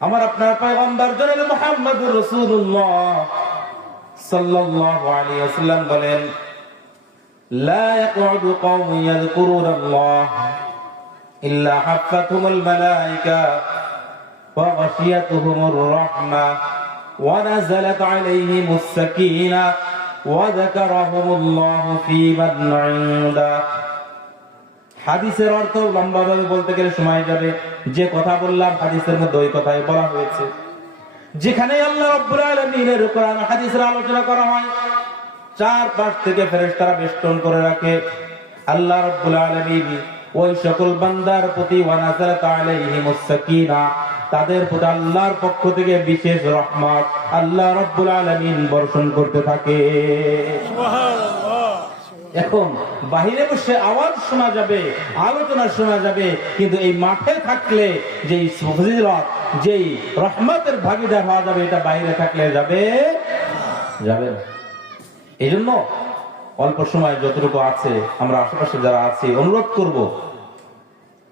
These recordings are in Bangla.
আমার আপনার পয়গম্বর জনাবে মুহাম্মদুর রাসূলুল্লাহ সাল্লাল্লাহু আলাইহি ওয়াসাল্লাম বলেন, লা ইয়াকউদু কওমুন ইয়াযকুরুনাল্লাহ ইল্লা হাফাতুহুমুল মালায়েকা ওয়া গাশিয়াতুহুমুর রাহমা ওয়া নাযালাত আলাইহিমুস সাকিনাহ ওয়া যাকারাহুমুল্লাহু ফী মান 'ইনদা। হাদিসের অর্থ লম্বাভাবে বলতে গেলে সময় যাবে। যে কথা বললাম হাদিসের মধ্যে ওই কথাই বলা হয়েছে। যেখানে আল্লাহ রাব্বুল আলামিনের কোরআন হাদিসের আলোচনা করা হয়, চারপাশ থেকে ফেরেশতারা বেষ্টন করে রাখে। আল্লাহ রাব্বুল আলামিন ওই সকল বান্দার প্রতি ওয়া নাযালাত আলাইহিমুস সাকিনাহ, তাদের প্রতি আল্লাহর পক্ষ থেকে বিশেষ রহমত আল্লাহ রাব্বুল আলামিন বর্ষণ করতে থাকে। সুবহানাল্লাহ। এখন বাহিরে বসে আওয়াজ শোনা যাবে, আলোচনা শোনা যাবে, কিন্তু এই মাঠে থাকলে যেই ফজিলত, যেই রহমতের ভাগীদার হওয়া যাবে, এটা বাইরে থাকলে যাবে যাবে না। এই জন্য অল্প সময় যতটুকু আছে, আমরা আশেপাশে যারা আছি অনুরোধ করব,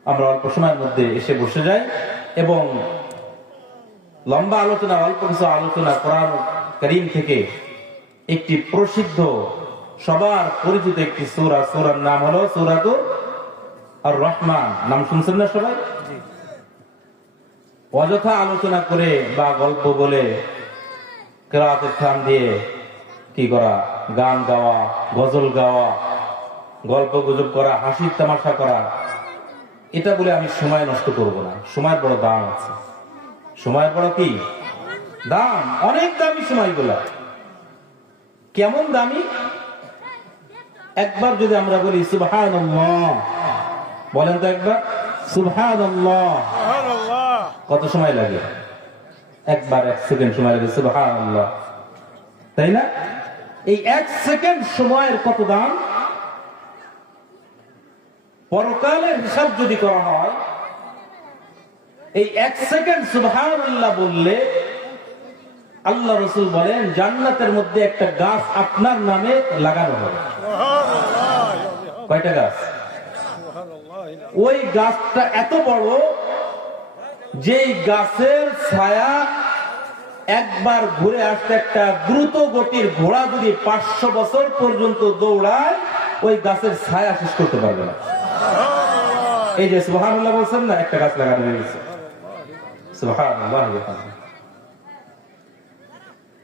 আমরা অল্প সময়ের মধ্যে এসে বসে যাই এবং লম্বা আলোচনা, অল্প কিছু আলোচনা কোরআন কারীম থেকে একটি প্রসিদ্ধ সবার পরিচিত একটি সূরা, সূরার নাম হলো সূরাতুর আর রহমান। নাম শুনছেন না সবাই? অযথা আলোচনা করে বা গল্প বলে কেরাতের খান দিয়ে কি করা, গান গাওয়া, গজল গাওয়া, গল্প গুজব করা, হাসির তামাশা করা, এটা বলে আমি সময় নষ্ট করব না। সময়ের বড় দাম আছে। সময়ের বড় কি দাম, অনেক দামি সময়গুলা। কেমন দামি? একবার যদি আমরা বলি সুবহানাল্লাহ, বলেন তো একবার সুবহানাল্লাহ, কত সময় লাগে? একবার 1 সেকেন্ড সময় লাগে সুবহানাল্লাহ, তাই না? এই 1 সেকেন্ড সময়ের কত দাম? পরকালের হিসাব যদি করা হয়, এই 1 সেকেন্ড সুবহানাল্লাহ বললে আল্লাহ রাসূল বলেন জান্নাতের মধ্যে একটা গাছ আপনার নামে লাগানো হবে। কয়টা গাছ? ওই গাছটা এত বড়, যেই গাছের ছায়া একবার ঘুরে আসতে একটা দ্রুত গতির ঘোড়া যদি 500 বছর পর্যন্ত দৌড়ায়, ওই গাছের ছায়া শেষ করতে পারবে না। এই যে সুবহানাল্লাহ বলছেন না, একটা গাছ লাগানো হয়ে গেছে। সুবহানাল্লাহ।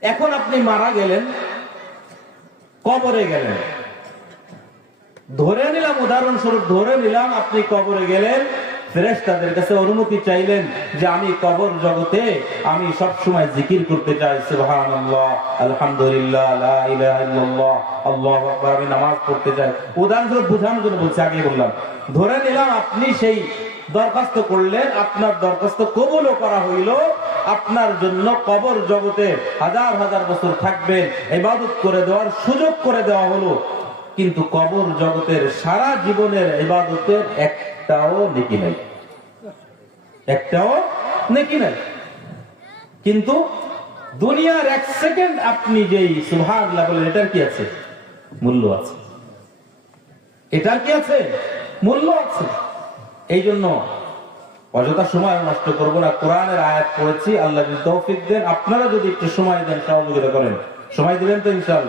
এখন আপনি মারা গেলেন, কবরে গেলেন, ধরে নিলাম, উদাহরণস্বরূপ ধরে নিলাম আপনি কবরে গেলেন, ফেরেশতাদের কাছে অনুমতি চাইলেন যে আমি কবর জগতে আমি সব সময় জিকির করতে চাই, সুবহানাল্লাহ, আলহামদুলিল্লাহ, লা ইলাহা ইল্লাল্লাহ, আল্লাহু আকবার, আমি নামাজ পড়তে চাই। উদাহরণস্বরূপ বোঝানোর জন্য বলছি, আগে বললাম। ধরে নিলাম আপনি সেই দরখাস্ত করলেন, আপনার দরখাস্ত কবুলও করা হইল, আপনার জন্য কবর জগতে হাজার হাজার বছর থাকবেন, ইবাদত করে দেওয়ার সুযোগ করে দেওয়া হলো। কিন্তু কবর জগতের সারা জীবনের ইবাদতের একটাও নেকি নাই, একটাও নেকি নাই। কিন্তু দুনিয়ার 1 সেকেন্ড আপনি যেই সুবহানাল্লাহ বলেন, এটার কি আছে? মূল্য আছে। এটার কি আছে? মূল্য আছে। এই জন্য অযথা সময় নষ্ট করবো না। কোরআনের আয়াত পড়েছি, আল্লাহ যদি তৌফিক দেন, আপনারা যদি একটু সময় দেন, সহযোগিতা করেন, সময় দিবেন তো ইনশাআল্লাহ।